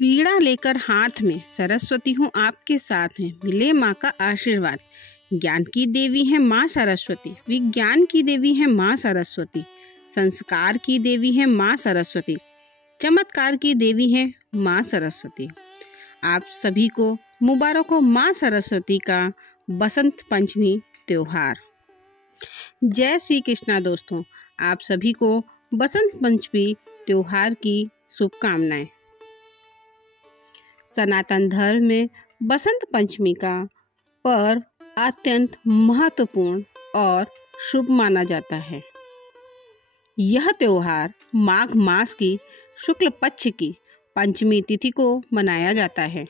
वीणा लेकर हाथ में, सरस्वती हूँ आपके साथ हैं, मिले माँ का आशीर्वाद। ज्ञान की देवी है माँ सरस्वती, विज्ञान की देवी है माँ सरस्वती, संस्कार की देवी है माँ सरस्वती, चमत्कार की देवी है माँ सरस्वती। आप सभी को मुबारक हो माँ सरस्वती का बसंत पंचमी त्योहार। जय श्री कृष्णा दोस्तों, आप सभी को बसंत पंचमी त्योहार की शुभकामनाएं। सनातन धर्म में बसंत पंचमी का पर्व अत्यंत महत्वपूर्ण और शुभ माना जाता है। यह त्योहार माघ मास की शुक्ल पक्ष की पंचमी तिथि को मनाया जाता है।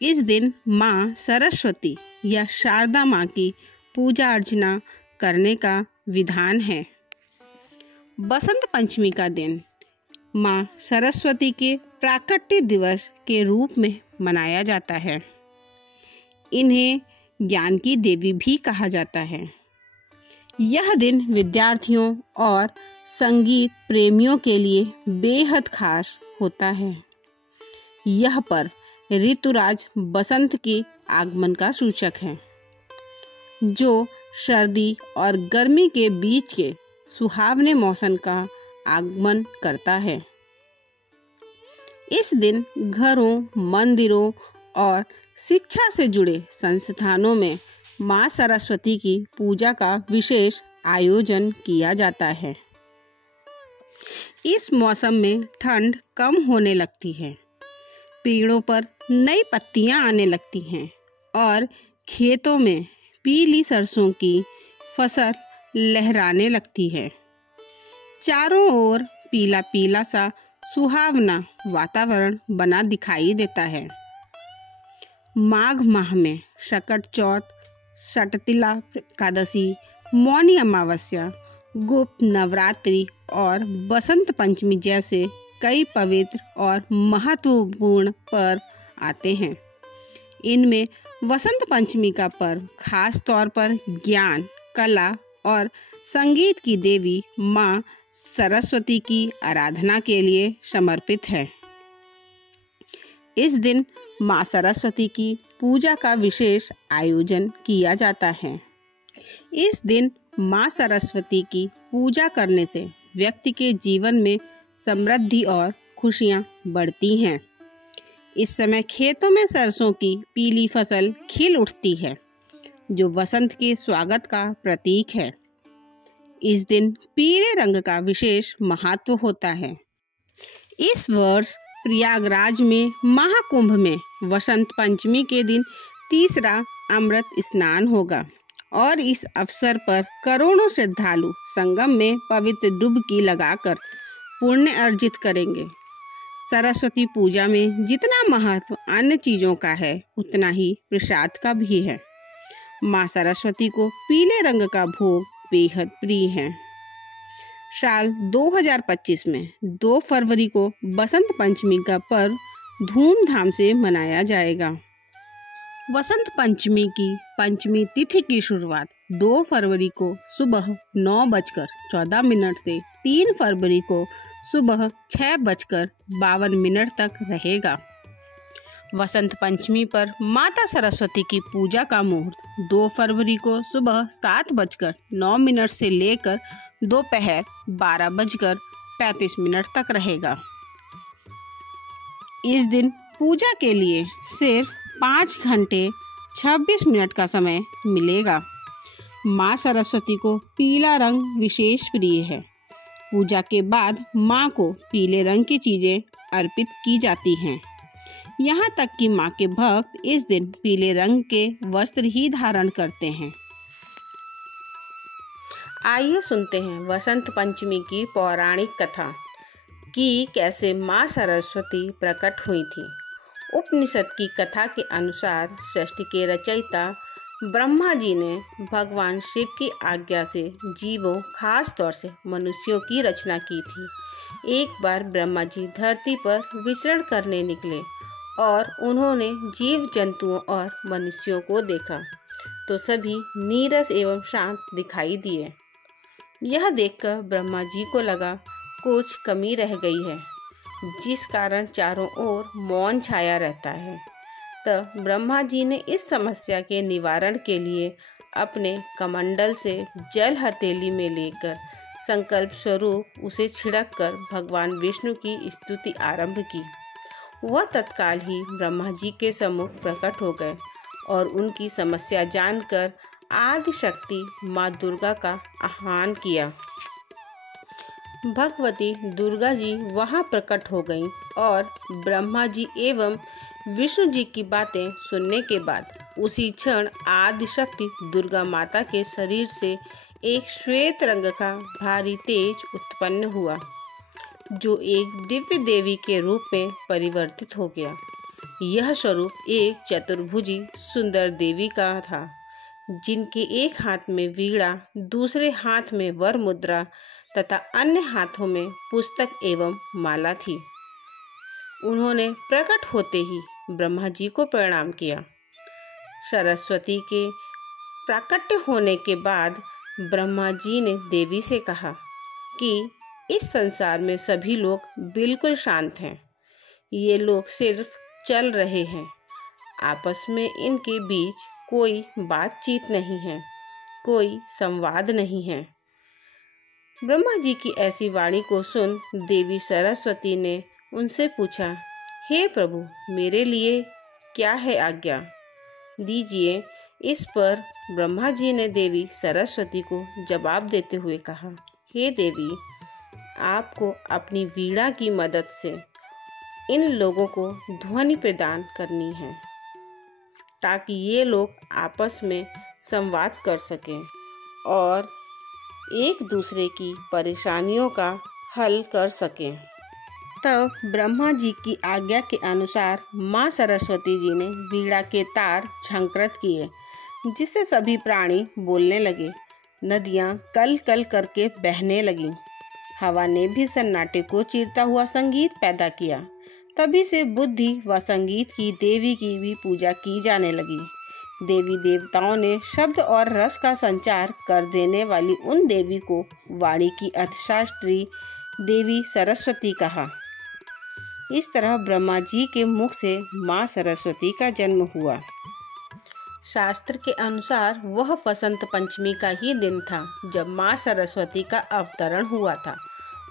इस दिन माँ सरस्वती या शारदा माँ की पूजा अर्चना करने का विधान है। बसंत पंचमी का दिन माँ सरस्वती के प्राकट्य दिवस के रूप में मनाया जाता है। इन्हें ज्ञान की देवी भी कहा जाता है। यह दिन विद्यार्थियों और संगीत प्रेमियों के लिए बेहद खास होता है। यह पर्व ऋतुराज बसंत के आगमन का सूचक है, जो सर्दी और गर्मी के बीच के सुहावने मौसम का आगमन करता है। इस दिन घरों, मंदिरों और शिक्षा से जुड़े संस्थानों में माँ सरस्वती की पूजा का विशेष आयोजन किया जाता है। इस मौसम में ठंड कम होने लगती है, पेड़ों पर नई पत्तियां आने लगती हैं और खेतों में पीली सरसों की फसल लहराने लगती है। चारों ओर पीला पीला सा सुहावना वातावरण बना दिखाई देता है। माघ माह में शकट चौथ, षटतिला एकादशी, मौनी अमावस्या, गुप्त नवरात्रि और बसंत पंचमी जैसे कई पवित्र और महत्वपूर्ण पर्व आते हैं। इनमें वसंत पंचमी का पर्व खास तौर पर ज्ञान, कला और संगीत की देवी माँ सरस्वती की आराधना के लिए समर्पित है। इस दिन माँ सरस्वती की पूजा का विशेष आयोजन किया जाता है। इस दिन माँ सरस्वती की पूजा करने से व्यक्ति के जीवन में समृद्धि और खुशियाँ बढ़ती हैं। इस समय खेतों में सरसों की पीली फसल खिल उठती है, जो वसंत के स्वागत का प्रतीक है। इस दिन पीले रंग का विशेष महत्व होता है। इस वर्ष प्रयागराज में महाकुंभ में वसंत पंचमी के दिन तीसरा अमृत स्नान होगा और इस अवसर पर करोड़ों श्रद्धालु संगम में पवित्र डुबकी लगाकर पुण्य अर्जित करेंगे। सरस्वती पूजा में जितना महत्व अन्य चीज़ों का है, उतना ही प्रसाद का भी है। माँ सरस्वती को पीले रंग का भोग बेहद प्रिय है। साल 2025 में 2 फरवरी को बसंत पंचमी का पर्व धूमधाम से मनाया जाएगा। वसंत पंचमी की पंचमी तिथि की शुरुआत 2 फरवरी को सुबह 9:14 से 3 फरवरी को सुबह 6:52 तक रहेगा। वसंत पंचमी पर माता सरस्वती की पूजा का मुहूर्त 2 फरवरी को सुबह 7:09 से लेकर दोपहर 12:35 तक रहेगा। इस दिन पूजा के लिए सिर्फ 5 घंटे 26 मिनट का समय मिलेगा। माँ सरस्वती को पीला रंग विशेष प्रिय है। पूजा के बाद माँ को पीले रंग की चीज़ें अर्पित की जाती हैं। यहाँ तक कि माँ के भक्त इस दिन पीले रंग के वस्त्र ही धारण करते हैं। आइए सुनते हैं वसंत पंचमी की पौराणिक कथा कि कैसे माँ सरस्वती प्रकट हुई थी। उपनिषद की कथा के अनुसार सृष्टि के रचयिता ब्रह्मा जी ने भगवान शिव की आज्ञा से जीवों, खास तौर से मनुष्यों की रचना की थी। एक बार ब्रह्मा जी धरती पर विचरण करने निकले और उन्होंने जीव जंतुओं और मनुष्यों को देखा तो सभी नीरस एवं शांत दिखाई दिए। यह देखकर ब्रह्मा जी को लगा कुछ कमी रह गई है। जिस कारण चारों ओर मौन छाया रहता है। तब ब्रह्मा जी ने इस समस्या के निवारण के लिए अपने कमंडल से जल हथेली में लेकर संकल्प स्वरूप उसे छिड़क कर भगवान विष्णु की स्तुति आरंभ की। वह तत्काल ही ब्रह्मा जी के सम्मुख प्रकट हो गए और उनकी समस्या जानकर आदि शक्ति माँ दुर्गा का आह्वान किया। भगवती दुर्गा जी वहां प्रकट हो गईं और ब्रह्मा जी एवं विष्णु जी की बातें सुनने के बाद उसी क्षण आदि शक्ति दुर्गा माता के शरीर से एक श्वेत रंग का भारी तेज उत्पन्न हुआ, जो एक दिव्य देवी के रूप में परिवर्तित हो गया। यह स्वरूप एक चतुर्भुजी सुंदर देवी का था, जिनके एक हाथ में वीणा, दूसरे हाथ में वर मुद्रा तथा अन्य हाथों में पुस्तक एवं माला थी। उन्होंने प्रकट होते ही ब्रह्मा जी को प्रणाम किया। सरस्वती के प्राकट्य होने के बाद ब्रह्मा जी ने देवी से कहा कि इस संसार में सभी लोग बिल्कुल शांत हैं। ये लोग सिर्फ चल रहे हैं, आपस में इनके बीच कोई बातचीत नहीं है, कोई संवाद नहीं है। ब्रह्मा जी की ऐसी वाणी को सुन देवी सरस्वती ने उनसे पूछा, हे प्रभु, मेरे लिए क्या है आज्ञा दीजिए। इस पर ब्रह्मा जी ने देवी सरस्वती को जवाब देते हुए कहा, हे देवी, आपको अपनी वीणा की मदद से इन लोगों को ध्वनि प्रदान करनी है, ताकि ये लोग आपस में संवाद कर सकें और एक दूसरे की परेशानियों का हल कर सकें। तब ब्रह्मा जी की आज्ञा के अनुसार माँ सरस्वती जी ने वीणा के तार झंकृत किए, जिससे सभी प्राणी बोलने लगे। नदियाँ कल कल करके बहने लगीं। हवा ने भी सन्नाटे को चीरता हुआ संगीत पैदा किया। तभी से बुद्धि व संगीत की देवी की भी पूजा की जाने लगी। देवी देवताओं ने शब्द और रस का संचार कर देने वाली उन देवी को वाणी की अर्थशास्त्री देवी सरस्वती कहा। इस तरह ब्रह्मा जी के मुख से माँ सरस्वती का जन्म हुआ। शास्त्र के अनुसार वह वसंत पंचमी का ही दिन था जब माँ सरस्वती का अवतरण हुआ था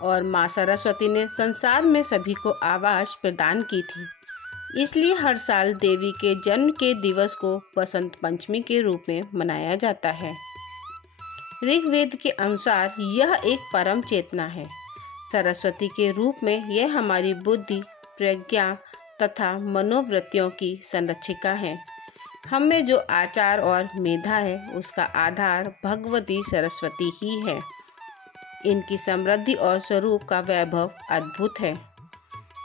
और माँ सरस्वती ने संसार में सभी को आवाज प्रदान की थी। इसलिए हर साल देवी के जन्म के दिवस को वसंत पंचमी के रूप में मनाया जाता है। ऋग्वेद के अनुसार यह एक परम चेतना है। सरस्वती के रूप में यह हमारी बुद्धि, प्रज्ञा तथा मनोवृत्तियों की संरक्षिका है। हम में जो आचार और मेधा है, उसका आधार भगवती सरस्वती ही है। इनकी समृद्धि और स्वरूप का वैभव अद्भुत है।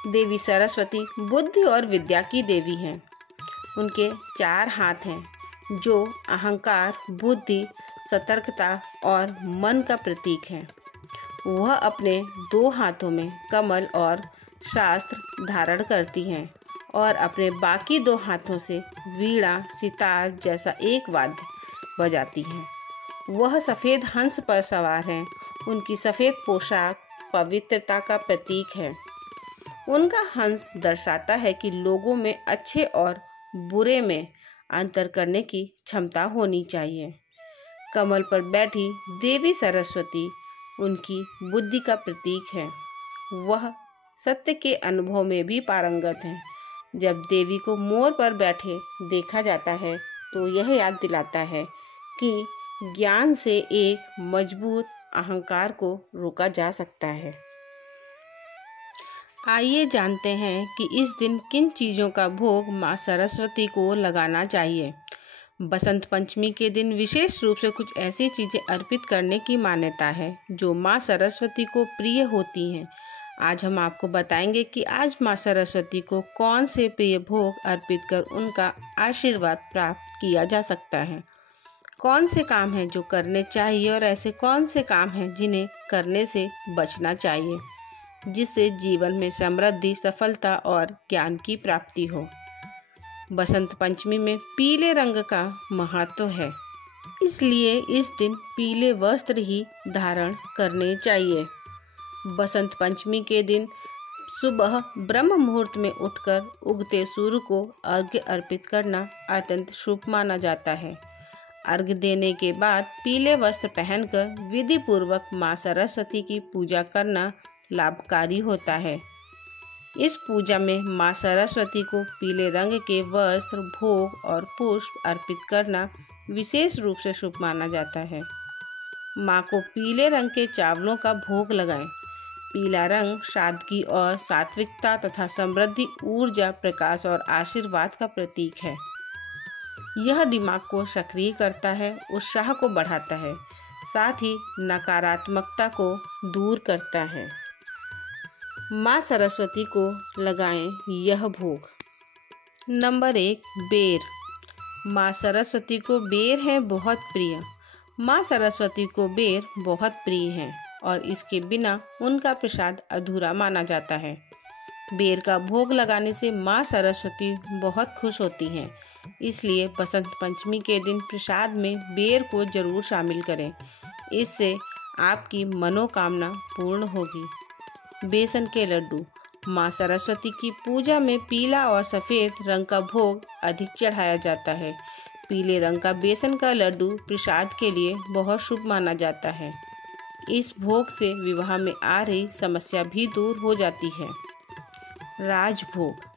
देवी सरस्वती बुद्धि और विद्या की देवी हैं। उनके 4 हाथ हैं, जो अहंकार, बुद्धि, सतर्कता और मन का प्रतीक है। वह अपने 2 हाथों में कमल और शास्त्र धारण करती हैं और अपने बाकी 2 हाथों से वीणा, सितार जैसा एक वाद्य बजाती हैं। वह सफ़ेद हंस पर सवार हैं। उनकी सफ़ेद पोशाक पवित्रता का प्रतीक है। उनका हंस दर्शाता है कि लोगों में अच्छे और बुरे में अंतर करने की क्षमता होनी चाहिए। कमल पर बैठी देवी सरस्वती उनकी बुद्धि का प्रतीक है। वह सत्य के अनुभव में भी पारंगत हैं। जब देवी को मोर पर बैठे देखा जाता है तो यह याद दिलाता है कि ज्ञान से एक मजबूत अहंकार को रोका जा सकता है। आइए जानते हैं कि इस दिन किन चीज़ों का भोग माँ सरस्वती को लगाना चाहिए। बसंत पंचमी के दिन विशेष रूप से कुछ ऐसी चीज़ें अर्पित करने की मान्यता है जो माँ सरस्वती को प्रिय होती हैं। आज हम आपको बताएंगे कि आज माँ सरस्वती को कौन से प्रिय भोग अर्पित कर उनका आशीर्वाद प्राप्त किया जा सकता है। कौन से काम हैं जो करने चाहिए और ऐसे कौन से काम हैं जिन्हें करने से बचना चाहिए, जिससे जीवन में समृद्धि, सफलता और ज्ञान की प्राप्ति हो। बसंत पंचमी में पीले रंग का महत्व है, इसलिए इस दिन पीले वस्त्र ही धारण करने चाहिए। बसंत पंचमी के दिन सुबह ब्रह्म मुहूर्त में उठकर उगते सूर्य को अर्घ्य अर्पित करना अत्यंत शुभ माना जाता है। अर्घ्य देने के बाद पीले वस्त्र पहनकर विधि पूर्वक माँ सरस्वती की पूजा करना लाभकारी होता है। इस पूजा में माँ सरस्वती को पीले रंग के वस्त्र, भोग और पुष्प अर्पित करना विशेष रूप से शुभ माना जाता है। माँ को पीले रंग के चावलों का भोग लगाएं। पीला रंग सादगी और सात्विकता तथा समृद्धि, ऊर्जा, प्रकाश और आशीर्वाद का प्रतीक है। यह दिमाग को सक्रिय करता है, उत्साह को बढ़ाता है, साथ ही नकारात्मकता को दूर करता है। माँ सरस्वती को लगाएं यह भोग। नंबर 1, बेर। माँ सरस्वती को बेर है बहुत प्रिय। माँ सरस्वती को बेर बहुत प्रिय है और इसके बिना उनका प्रसाद अधूरा माना जाता है। बेर का भोग लगाने से माँ सरस्वती बहुत खुश होती हैं। इसलिए बसंत पंचमी के दिन प्रसाद में बेर को जरूर शामिल करें। इससे आपकी मनोकामना पूर्ण होगी। बेसन के लड्डू। माँ सरस्वती की पूजा में पीला और सफ़ेद रंग का भोग अधिक चढ़ाया जाता है। पीले रंग का बेसन का लड्डू प्रसाद के लिए बहुत शुभ माना जाता है। इस भोग से विवाह में आ रही समस्या भी दूर हो जाती है। राजभोग।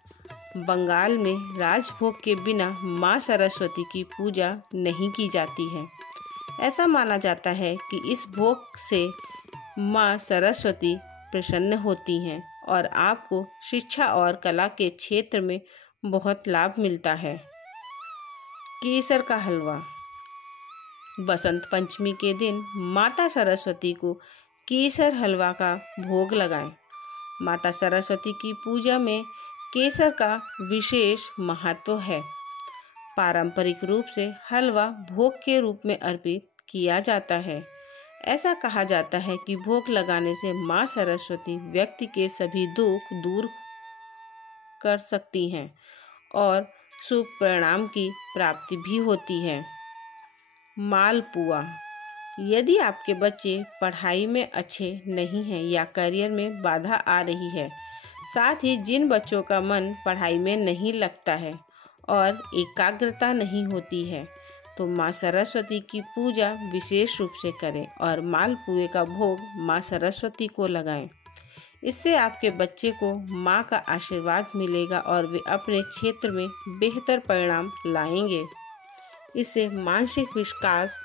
बंगाल में राजभोग के बिना माँ सरस्वती की पूजा नहीं की जाती है। ऐसा माना जाता है कि इस भोग से माँ सरस्वती प्रसन्न होती हैं और आपको शिक्षा और कला के क्षेत्र में बहुत लाभ मिलता है। केसर का हलवा। बसंत पंचमी के दिन माता सरस्वती को केसर हलवा का भोग लगाएं। माता सरस्वती की पूजा में केसर का विशेष महत्व है। पारंपरिक रूप से हलवा भोग के रूप में अर्पित किया जाता है। ऐसा कहा जाता है कि भोग लगाने से माँ सरस्वती व्यक्ति के सभी दुख दूर कर सकती हैं और शुभ परिणाम की प्राप्ति भी होती है। मालपुआ। यदि आपके बच्चे पढ़ाई में अच्छे नहीं हैं या करियर में बाधा आ रही है, साथ ही जिन बच्चों का मन पढ़ाई में नहीं लगता है और एकाग्रता नहीं होती है, तो माँ सरस्वती की पूजा विशेष रूप से करें और मालपुए का भोग माँ सरस्वती को लगाएं। इससे आपके बच्चे को माँ का आशीर्वाद मिलेगा और वे अपने क्षेत्र में बेहतर परिणाम लाएंगे। इससे मानसिक विकास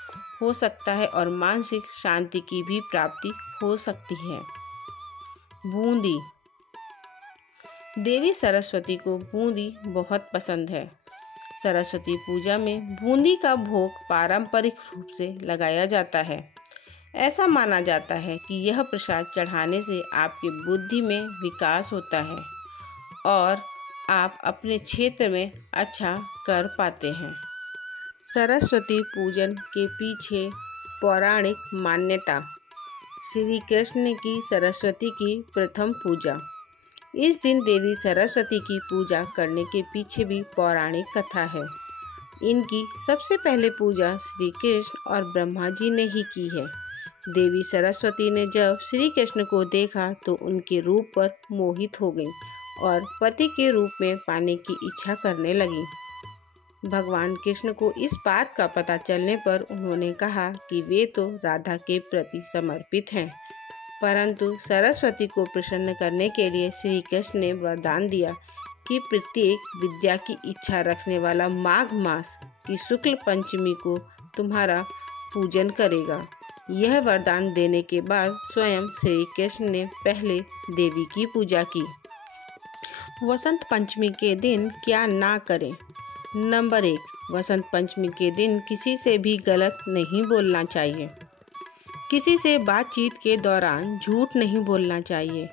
हो सकता है और मानसिक शांति की भी प्राप्ति हो सकती है। बूंदी। देवी सरस्वती को बूंदी बहुत पसंद है। सरस्वती पूजा में बूंदी का भोग पारंपरिक रूप से लगाया जाता है। ऐसा माना जाता है कि यह प्रसाद चढ़ाने से आपकी बुद्धि में विकास होता है और आप अपने क्षेत्र में अच्छा कर पाते हैं। सरस्वती पूजन के पीछे पौराणिक मान्यता। श्री कृष्ण की सरस्वती की प्रथम पूजा। इस दिन देवी सरस्वती की पूजा करने के पीछे भी पौराणिक कथा है। इनकी सबसे पहले पूजा श्री कृष्ण और ब्रह्मा जी ने ही की है। देवी सरस्वती ने जब श्री कृष्ण को देखा तो उनके रूप पर मोहित हो गई और पति के रूप में पाने की इच्छा करने लगी। भगवान कृष्ण को इस बात का पता चलने पर उन्होंने कहा कि वे तो राधा के प्रति समर्पित हैं, परंतु सरस्वती को प्रसन्न करने के लिए श्री कृष्ण ने वरदान दिया कि प्रत्येक विद्या की इच्छा रखने वाला माघ मास की शुक्ल पंचमी को तुम्हारा पूजन करेगा। यह वरदान देने के बाद स्वयं श्री कृष्ण ने पहले देवी की पूजा की। वसंत पंचमी के दिन क्या ना करें। नंबर 1, वसंत पंचमी के दिन किसी से भी गलत नहीं बोलना चाहिए। किसी से बातचीत के दौरान झूठ नहीं बोलना चाहिए।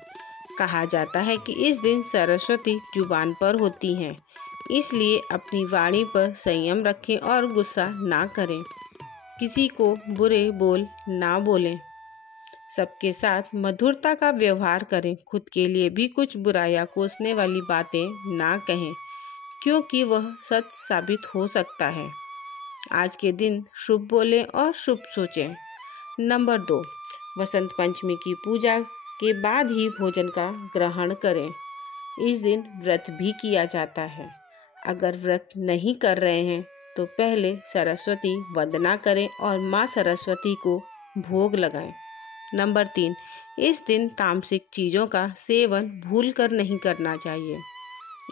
कहा जाता है कि इस दिन सरस्वती जुबान पर होती हैं, इसलिए अपनी वाणी पर संयम रखें और गुस्सा ना करें। किसी को बुरे बोल ना बोलें। सबके साथ मधुरता का व्यवहार करें। खुद के लिए भी कुछ बुरा या कोसने वाली बातें ना कहें, क्योंकि वह सच साबित हो सकता है। आज के दिन शुभ बोलें और शुभ सोचें। नंबर 2, वसंत पंचमी की पूजा के बाद ही भोजन का ग्रहण करें। इस दिन व्रत भी किया जाता है। अगर व्रत नहीं कर रहे हैं तो पहले सरस्वती वंदना करें और माँ सरस्वती को भोग लगाएं। नंबर 3, इस दिन तामसिक चीज़ों का सेवन भूलकर नहीं करना चाहिए।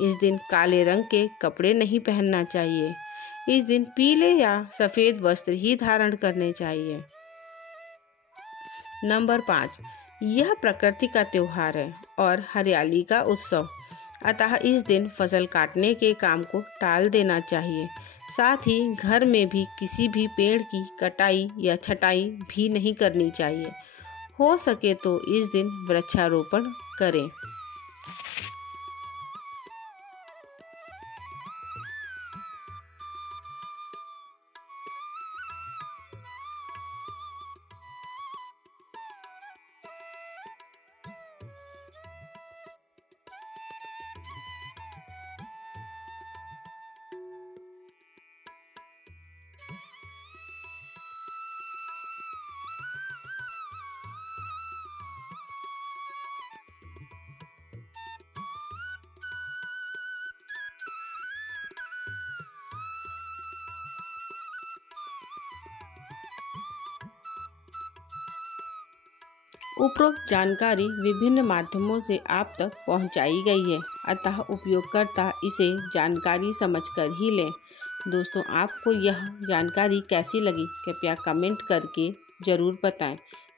इस दिन काले रंग के कपड़े नहीं पहनना चाहिए। इस दिन पीले या सफ़ेद वस्त्र ही धारण करने चाहिए। नंबर 5, यह प्रकृति का त्योहार है और हरियाली का उत्सव, अतः इस दिन फसल काटने के काम को टाल देना चाहिए। साथ ही घर में भी किसी भी पेड़ की कटाई या छटाई भी नहीं करनी चाहिए। हो सके तो इस दिन वृक्षारोपण करें। उपरोक्त जानकारी विभिन्न माध्यमों से आप तक पहुंचाई गई है, अतः उपयोगकर्ता इसे जानकारी समझकर ही लें। दोस्तों, आपको यह जानकारी कैसी लगी कृपया कमेंट करके ज़रूर बताएं।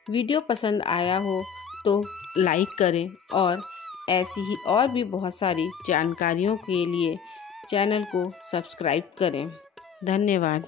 वीडियो पसंद आया हो तो लाइक करें और ऐसी ही और भी बहुत सारी जानकारियों के लिए चैनल को सब्सक्राइब करें। धन्यवाद।